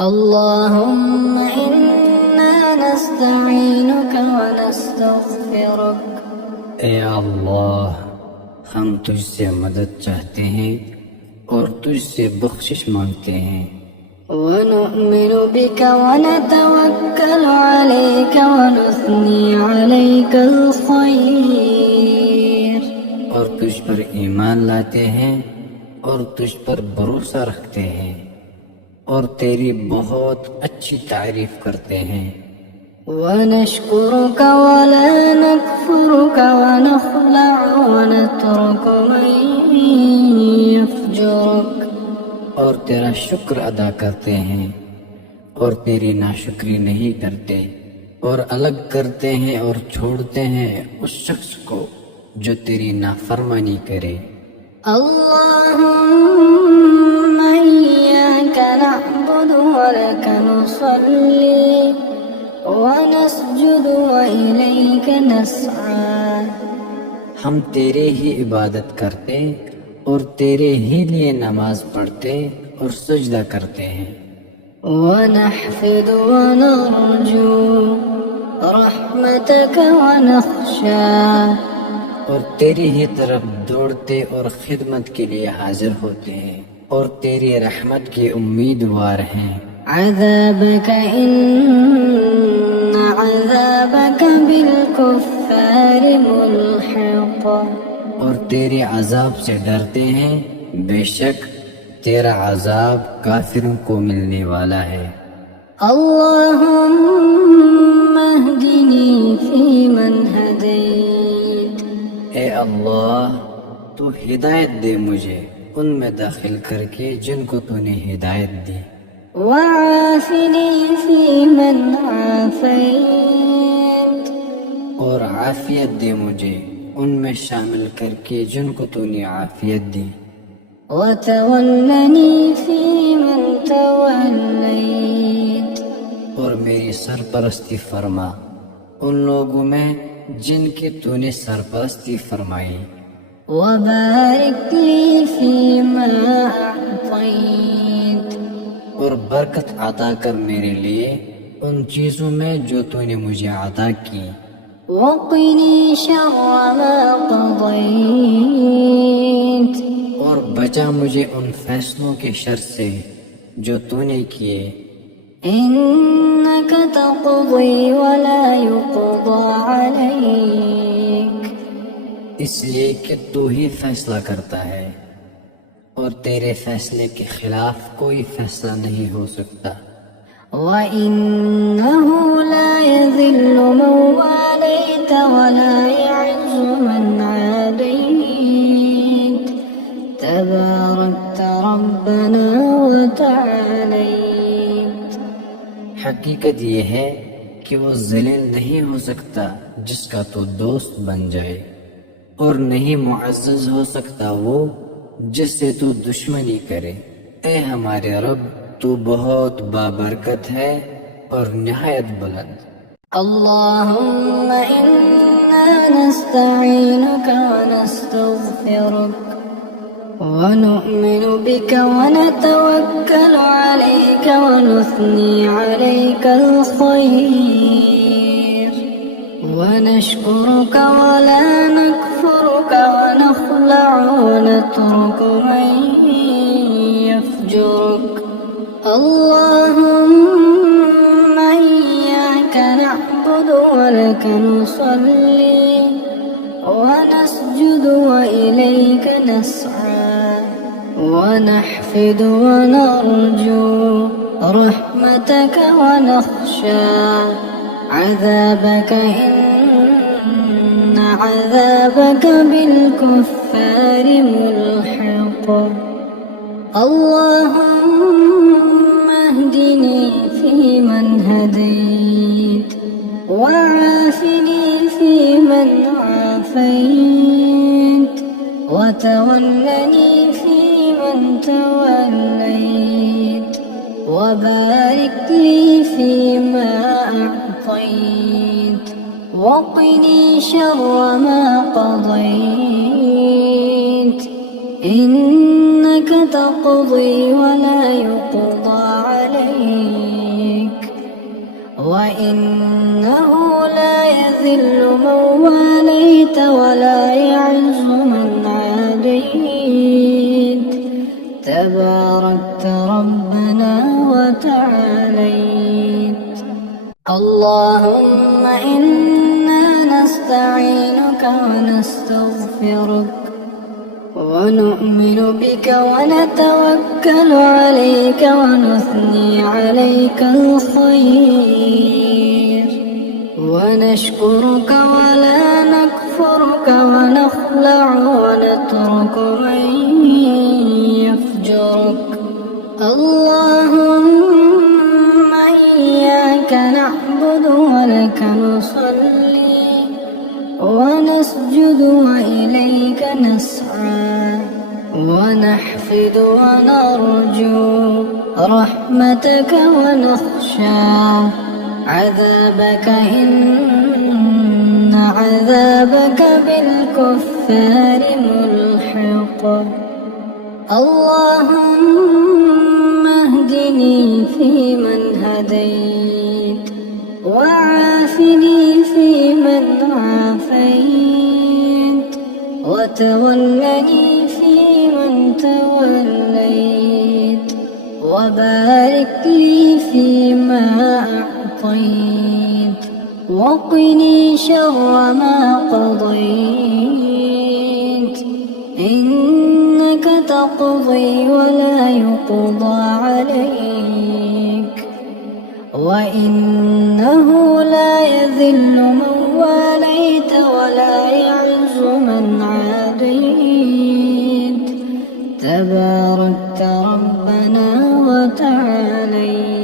اللهم إنا نستعينك ونستغفرك. اے اللہ، ہم تجھ سے مدد چاہتے ہیں اور تجھ سے بخشش مانگتے ہیں. ونؤمن بك ونتوكل عليك ونثني عليك الخير. اور تجھ پر ایمان لاتے ہیں اور تجھ پر بھروسہ رکھتے ہیں اور تیری بہت اچھی تعریف کرتے ہیں. ونشكرك ولا نكفرك ونخلع ونترك من يفجرك. اور تیرا شکر ادا کرتے ہیں اور تیری ناشکری نہیں کرتے اور الگ کرتے ہیں اور چھوڑتے ہیں اس شخص کو جو تیری نافرمانی کرے. اللهم إياك نعبد ولك نصلي ونسجد وإليك نسعى. ہم تیرے ہی عبادت کرتے اور تیرے ہی لیے نماز پڑھتے اور سجدہ کرتے ہیں. ونحفد ونرجو رحمتك ونخشى. اور تیری ہی طرف دوڑتے اور خدمت کے لیے حاضر ہوتے ہیں اور تیری رحمت کے امیدوار ہیں. عذابك إن عذابك بالكفار ملحق. اور تیرے عذاب سے ڈرتے ہیں، بے شک تیرا عذاب کافروں کو ملنے والا ہے. اللهم اهدني فيمن هديت. اے اللہ، تو ہدایت دے مجھے ان میں داخل کر کے جن کو تو نے ہدایت دی. وعافني فيمن عافيت. اور عافیت دے مجھے ان میں شامل کر کے جن کو تو نے عافیت دی. وتولني فيمن توليت. اور میری سرپرستی فرما ان لوگوں میں جن کی تو نے سرپرستی فرمائی. وبارك لي فيما أعطيت. اور برکت عطا کر میرے لیے ان چیزوں میں جو تو نے مجھے عطا کی. وقني شر ما قضيت. اور بچا مجھے ان فیصلوں کے شر سے جو تو نے کیے. إنك تقضي ولا يقضى عليك. اس لیے کہ تو ہی فیصلہ کرتا ہے اور تیرے فیصلے کے خلاف کوئی فیصلہ نہیں ہو سکتا. وإنه لا يذل من واليت ولا يعز من عاديت. تباركت ربنا وتعاليت. حقیقت یہ ہے کہ وہ ذلیل نہیں ہو سکتا جس کا تو دوست بن جائے، اور نہیں معزز ہو سکتا وہ جس سے تو دشمنی کرے. اے ہمارے رب، تو بہت بابرکت ہے اور نہایت بلند. اللهم إنا نستعينك ونستغفرك ونؤمن بك ونتوكل عليك ونثني عليك الخير. ونشكرك ولا نكفرك ونخلع ونترك من يفجرك. اللهم إياك نعبد ولك نصلي ونسجد وإليك نسعى. ونحفد ونرجو رحمتك ونخشى عذابك إن عذابك بالكفار ملحق. اللهم اهدني فيمن هديت وعافني فيمن عافيت وتولني فيمن توليت. وبارك لي فيما أعطيت وقني شر ما قضيت. إنك تقضي ولا يقضى عليك. وإنه لا يذل من واليت ولا يعز من عاديت تباركت ربنا وتعاليت اللهم إنا نستعينك ونستغفرك ونؤمن بك ونتوكل عليك ونثني عليك الخير ونشكرك ولا نكفرك ونخلع ونترك من يفجرك اللهم إياك نعبد ولك نصلي ونسجد وإليك نسعى ونحفد ونرجو رحمتك ونخشى عذابك إن عذابك بالكفار ملحق اللهم اهدني فيمن هديت وعافني فيمن عافيت وتولني فيمن توليت وبارك لي فيما أعطيت وقني شر ما قضيت إنك تقضي ولا يقضى عليك وإنه لا يذل من واليت ولا يعز من عاديت تباركت ربنا وتعاليت